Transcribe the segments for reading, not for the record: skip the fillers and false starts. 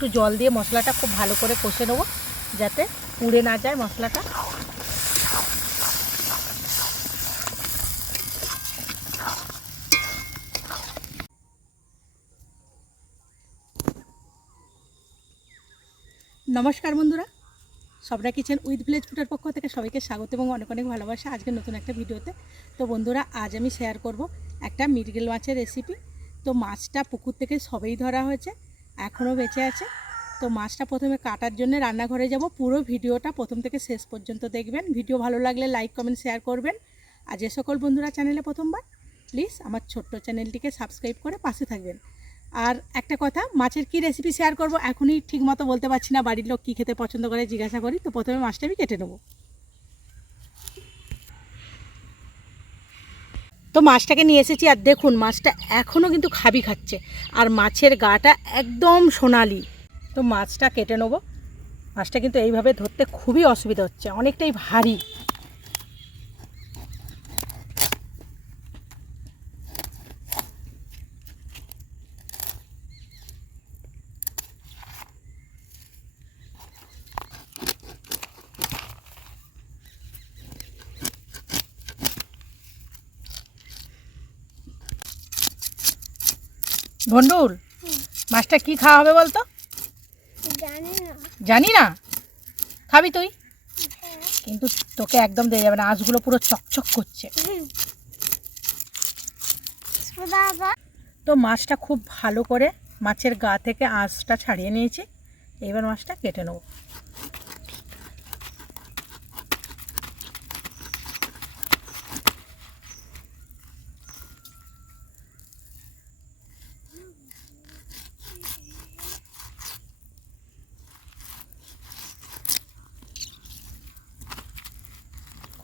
একটু জল দিয়ে মশলাটা খুব ভালো করে কষে নেবো যাতে পুড়ে না যায় মশলাটা। নমস্কার বন্ধুরা, সবরা কিচেন উইথ ভিলেজ ফুডের পক্ষ থেকে সবাইকে স্বাগত এবং অনেক অনেক ভালোবাসা আজকে নতুন একটা ভিডিওতে। তো বন্ধুরা, আজ আমি শেয়ার করব একটা মৃগেল মাছের রেসিপি। তো মাছটা পুকুর থেকে সবেই ধরা হয়েছে, এখনও বেঁচে আছে। তো মাছটা প্রথমে কাটার জন্য রান্নাঘরে যাব। পুরো ভিডিওটা প্রথম থেকে শেষ পর্যন্ত দেখবেন। ভিডিও ভালো লাগলে লাইক কমেন্ট শেয়ার করবেন। আর যে সকল বন্ধুরা চ্যানেলে প্রথমবার, প্লিজ আমার ছোট্ট চ্যানেলটিকে সাবস্ক্রাইব করে পাশে থাকবেন। আর একটা কথা, মাছের কি রেসিপি শেয়ার করব এখনই ঠিক মতো বলতে পারছি না, বাড়ির লোক কী খেতে পছন্দ করে জিজ্ঞাসা করি। তো প্রথমে মাছটা আমি কেটে নেব। তো মাছটাকে নিয়ে এসেছি, আর দেখুন মাছটা এখনও কিন্তু খাবি খাচ্ছে, আর মাছের গাটা একদম সোনালি। তো মাছটা কেটে নেব। মাছটা কিন্তু এইভাবে ধরতে খুবই অসুবিধা হচ্ছে, অনেকটাই ভারী। ভন্ডুল, মাছটা কি খাওয়া হবে বলতো? জানি না। খাবি তুই? কিন্তু তোকে একদম দেওয়া যাবে না, আঁশগুলো পুরো চকচক করছে। তো মাছটা খুব ভালো করে মাছের গা থেকে আঁশটা ছাড়িয়ে নিয়েছি। এবার মাছটা কেটে নেব।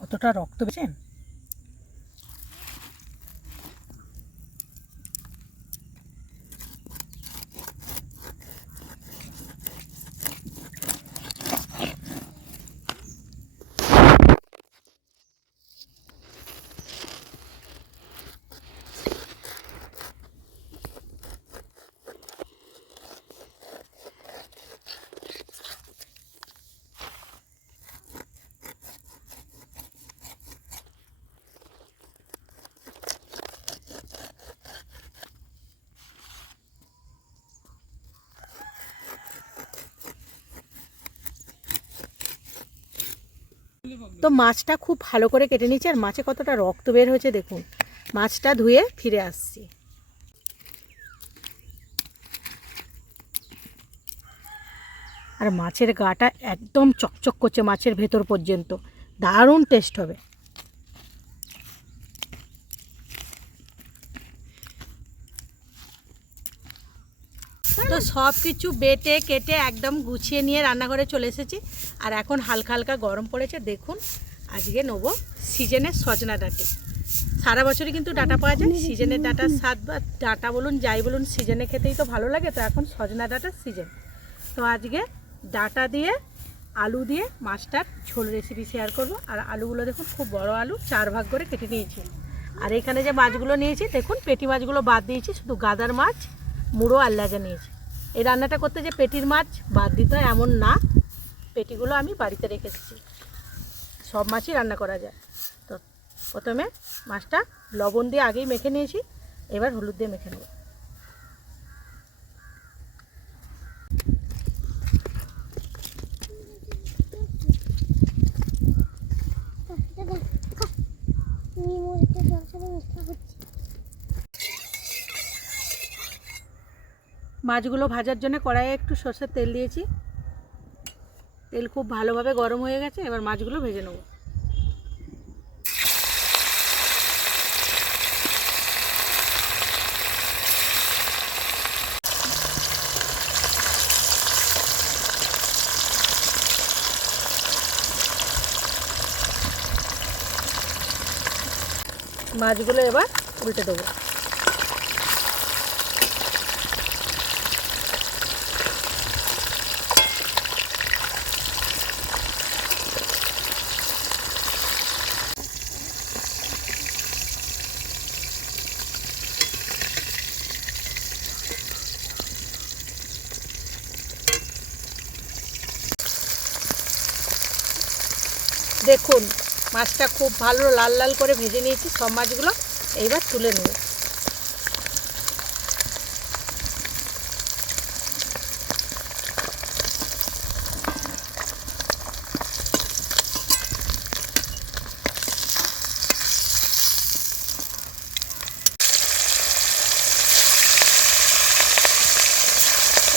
কতটা রক্ত বেছেন। তো মাছটা খুব ভালো করে কেটে নিচ্ছি, আর মাছে কতটা রক্ত বের হয়েছে দেখুন। মাছটা ধুয়ে ফিরে আসছি। আর মাছের গাটা একদম চকচক করছে মাছের ভেতর পর্যন্ত, দারুণ টেস্ট হবে। তো সব কিছু বেটে কেটে একদম গুছিয়ে নিয়ে রান্নাঘরে চলে এসেছি। আর এখন হালকা হালকা গরম পড়েছে, দেখুন। আজকে নেবো সিজনের সজনা ডাঁটি। সারা বছরই কিন্তু ডাঁটা পাওয়া যায়, সিজনের ডাঁটার স্বাদ বা ডাঁটা বলুন যাই বলুন সিজনে খেতেই তো ভালো লাগে। তো এখন সজনা ডাঁটার সিজন। তো আজকে ডাঁটা দিয়ে আলু দিয়ে মাছটার ঝোল রেসিপি শেয়ার করব। আর আলুগুলো দেখুন খুব বড় আলু, 4 ভাগ করে কেটে নিয়েছি। আর এখানে যে মাছগুলো নিয়েছি দেখুন, পেটি মাছগুলো বাদ দিয়েছি, শুধু গাদার মাছ, মুড়ো আর লেজা নিয়েছি। এই রান্নাটা করতে যে পেটির মাছ বাদ দিতে হয় এমন না, পেটিগুলো আমি বাড়িতে রেখেছি। সব মাছই রান্না করা যায়। তো প্রথমে মাছটা লবণ দিয়ে আগেই মেখে নিয়েছি, এবার হলুদ দিয়ে মেখে নেব। মাছগুলো ভাজার জন্য কড়াইয়ে একটু সরষের তেল দিয়েছি। তেল খুব ভালোভাবে গরম হয়ে গেছে, এবার মাছগুলো ভেজে নেব। মাছগুলো এবার উল্টে দেবো। দেখুন মাছটা খুব ভালো লাল লাল করে ভেজে নিয়েছি সব মাছগুলো। এইবার তুলে নেব।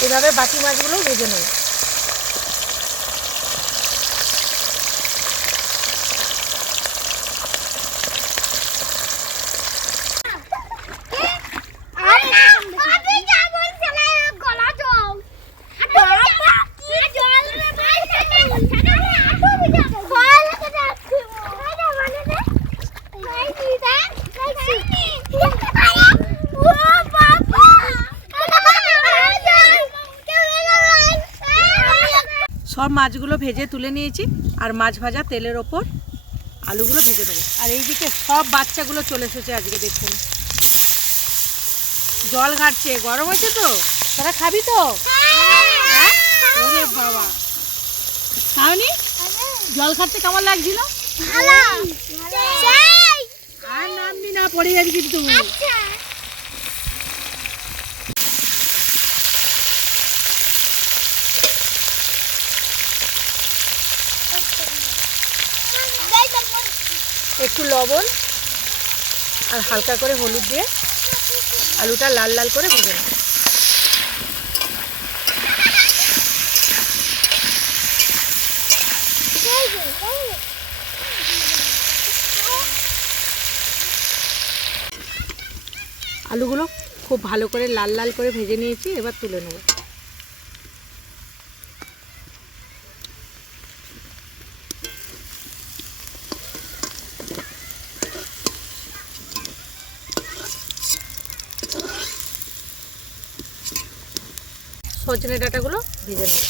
এইভাবে বাকি মাছগুলো ভেজে নেব। সব মাছগুলো ভেজে তুলে নিয়েছি আর মাছ ভাজা তেলের ওপর আলুগুলো ভেজে নেবো। আর এইদিকে সব বাচ্চাগুলো চলে এসেছে আজকে দেখুন, জল ঘাটছে। গরম হয়েছে তো, তোরা খাবি তো? হ্যাঁ? ওরে বাবা, খাওনি? জল খাটতে কেমন লাগছিল? আর নামবি না, পড়ে যাবি কিন্তু। একটু লবণ আর হালকা করে হলুদ দিয়ে আলুটা লাল লাল করে ভেজে নেব। আলুগুলো খুব ভালো করে লাল লাল করে ভেজে নিয়েছি, এবার তুলে নেব। সজনে ডাঁটাগুলো ভেজে নেব।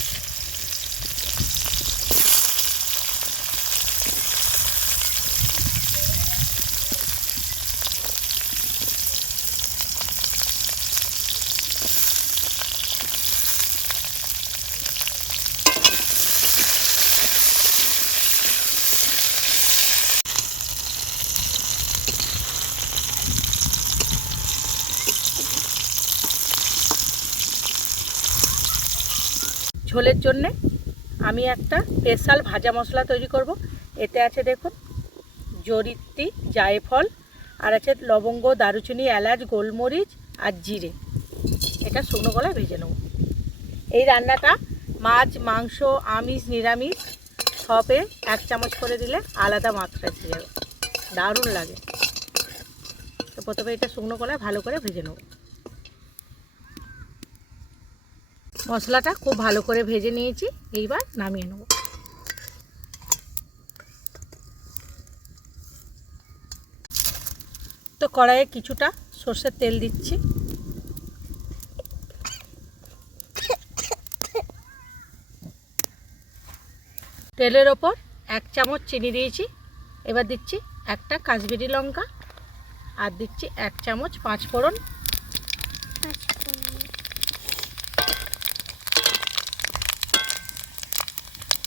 ঝোলের জন্যে আমি একটা স্পেশাল ভাজা মশলা তৈরি করব। এতে আছে দেখুন জরিত্রি, জায়ফল, আর আছে লবঙ্গ, দারুচিনি, এলাচ, গোলমরিচ আর জিরে। এটা শুকনো গলায় ভেজে নেব। এই রান্নাটা মাছ, মাংস, আমিষ, নিরামিষ সবে 1 চামচ করে দিলে আলাদা মাত্রা এসে যাবে, দারুণ লাগে। তো প্রথমে এটা শুকনো গলায় ভালো করে ভেজে নেব। মশলাটা খুব ভালো করে ভেজে নিয়েছি, এইবার নামিয়ে নেব। তো কড়াইয়ে কিছুটা সর্ষের তেল দিচ্ছি। তেলের ওপর 1 চামচ চিনি দিয়েছি। এবার দিচ্ছি একটা কাশ্মীরি লঙ্কা আর দিচ্ছি 1 চামচ 5 ফোড়ন।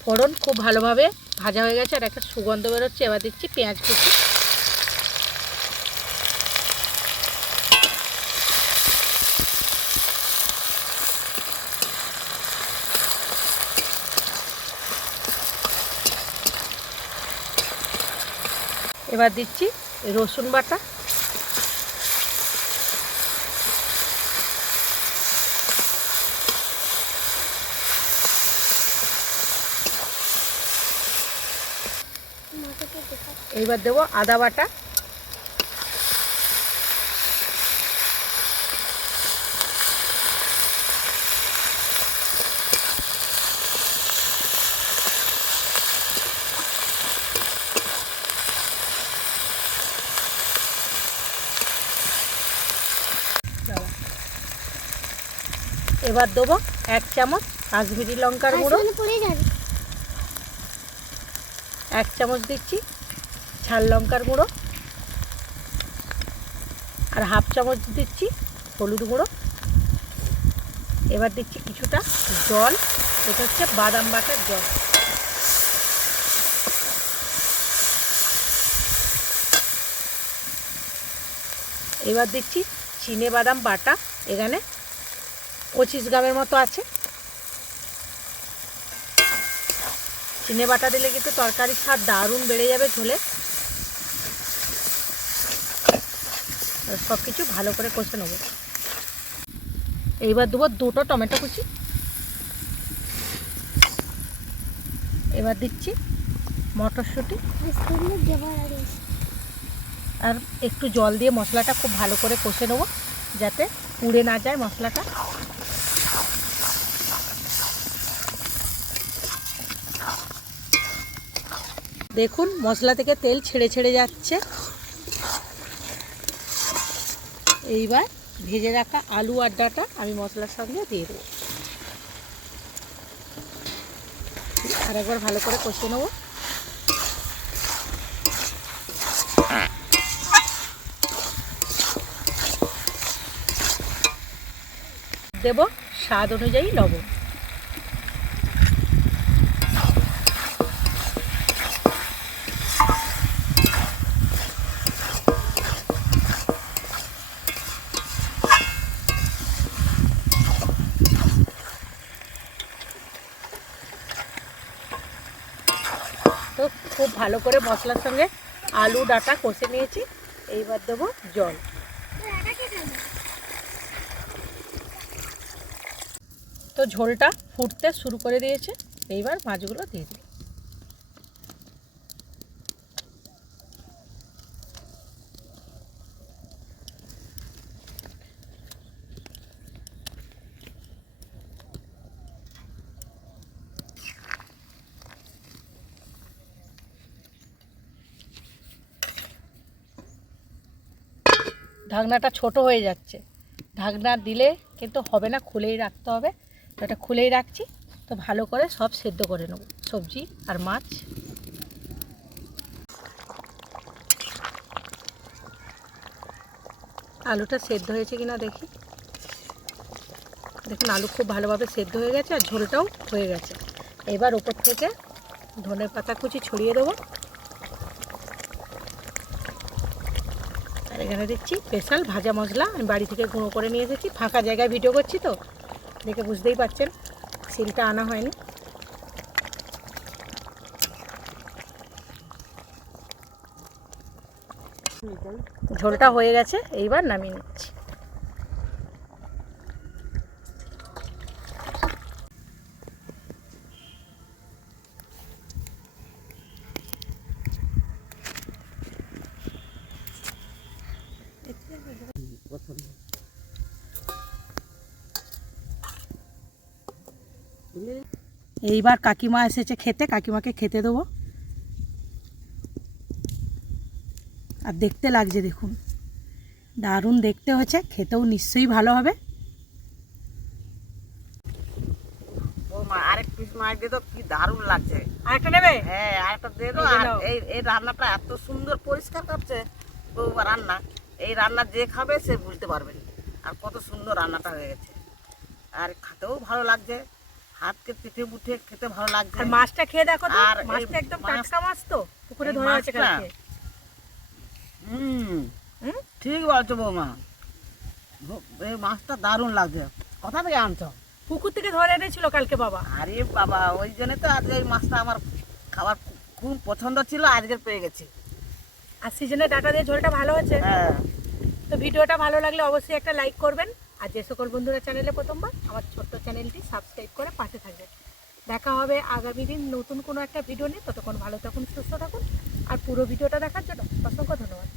ফোড়ন খুব ভালোভাবে ভাজা হয়ে গেছে আর একটা সুগন্ধ বেরোচ্ছে। এবার দিচ্ছি পেঁয়াজ কুচি। এবার দিচ্ছি রসুন বাটা। এইবার দেবো আদা বাটা। এবার দেবো 1 চামচ কাশ্মীরি লঙ্কার গুঁড়ো। 1 চামচ দিচ্ছি ঝাল লঙ্কার গুঁড়ো আর 1/2 চামচ দিচ্ছি হলুদ গুঁড়ো। এবার দিচ্ছি কিছুটা জল, এটা হচ্ছে বাদাম বাটার জল। এবার দিচ্ছি চিনে বাদাম বাটা, এখানে 25 গ্রামের মতো আছে। চিনে বাটা দিলে কিন্তু তরকারির স্বাদ দারুণ বেড়ে যাবে ঝোলে। সব কিছু ভালো করে কষে নেব। এইবার দেবো 2টো টমেটো কুচি। এবার দিচ্ছি মটরশুঁটি, আর একটু জল দিয়ে মশলাটা খুব ভালো করে কষে নেবো যাতে পুড়ে না যায় মশলাটা। দেখুন মশলা থেকে তেল ছেড়ে ছেড়ে যাচ্ছে। এইবার ভেজে রাখা আলু আর ডাঁটা আমি মশলার সঙ্গে দিয়ে দেবো। আর একবার ভালো করে কষে নেব। দেব স্বাদ অনুযায়ী লবণ। তো খুব ভালো করে মশলার সঙ্গে আলু ডাঁটা কষে নিয়েছি। এইবার দেবো জল। তো ঝোলটা ফুটতে শুরু করে দিয়েছে। এইবার মাছগুলো দিয়ে দিই। ঢাকনাটা ছোট হয়ে যাচ্ছে, ঢাকনা দিলে কিন্তু হবে না, খুলেই রাখতে হবে। তো এটা খুলেই রাখছি। তো ভালো করে সব সেদ্ধ করে নেব, সবজি আর মাছ। আলুটা সেদ্ধ হয়েছে কিনা দেখি। দেখুন আলু খুব ভালোভাবে সেদ্ধ হয়ে গেছে আর ঝোলটাও হয়ে গেছে। এবার ওপর থেকে ধনে পাতা কুচি ছড়িয়ে দেবো। আর এখানে দিচ্ছি স্পেশাল ভাজা মশলা, আমি বাড়ি থেকে গুঁড়ো করে নিয়ে এসেছি। ফাঁকা জায়গায় ভিডিও করছি তো দেখে বুঝতেই পারছেন সিলটা আনা হয়নি। ঝোলটা হয়ে গেছে, এইবার নামিয়ে নিচ্ছি। এইবার কাকিমা এসেছে খেতে, কাকিমাকে খেতে দেবো। আর দেখতে লাগছে দেখুন, দারুণ দেখতে হচ্ছে, খেতেও নিশ্চয়ই ভালো হবে। ও মা আরেক পিস মাছ দিয়ে তো কি দারুণ লাগছে। আরেকটা নেবে? হ্যাঁ আরেকটা দিয়ে দাও। আর এই রান্নাটা এত সুন্দর পরিষ্কার করছে বৌমা রান্না, এই রান্না যে খাবে সে বুঝতে পারবে না আর কত সুন্দর রান্নাটা হয়ে গেছে। আর খেতেও ভালো লাগছে, হাতকে পিঠে পুঠে খেতে ভালো লাগছে। আর মাছটা খেয়ে দেখো তো, আর মাছটা একদম টাটকা মাছ তো, পুকুরে ধরা হয়েছে কালকে। ঠিক বলছো বৌমা, এই মাছটা দারুণ লাগছে। কোথা থেকে আনছো? পুকুর থেকে ধরে এনেছিল কালকে বাবা। আরে বাবা, ওই জন্য তো আজকে এই মাছটা আমার খাবার খুব পছন্দ ছিল, আজকে পেয়ে গেছি। আর সিজনে ডাটা দিয়ে ঝোলটা ভালো হয়েছে। হ্যাঁ। তো ভিডিওটা ভালো লাগলে অবশ্যই একটা লাইক করবেন। আর যে সকল বন্ধুরা চ্যানেলে প্রথমবার, আমার ছোট্ট চ্যানেলটি সাবস্ক্রাইব করে পাশে থাকবেন। দেখা হবে আগামী দিন নতুন কোনো একটা ভিডিও নিয়ে। ততক্ষণ ভালো থাকুন, সুস্থ থাকুন। আর পুরো ভিডিওটা দেখার জন্য অসংখ্য ধন্যবাদ।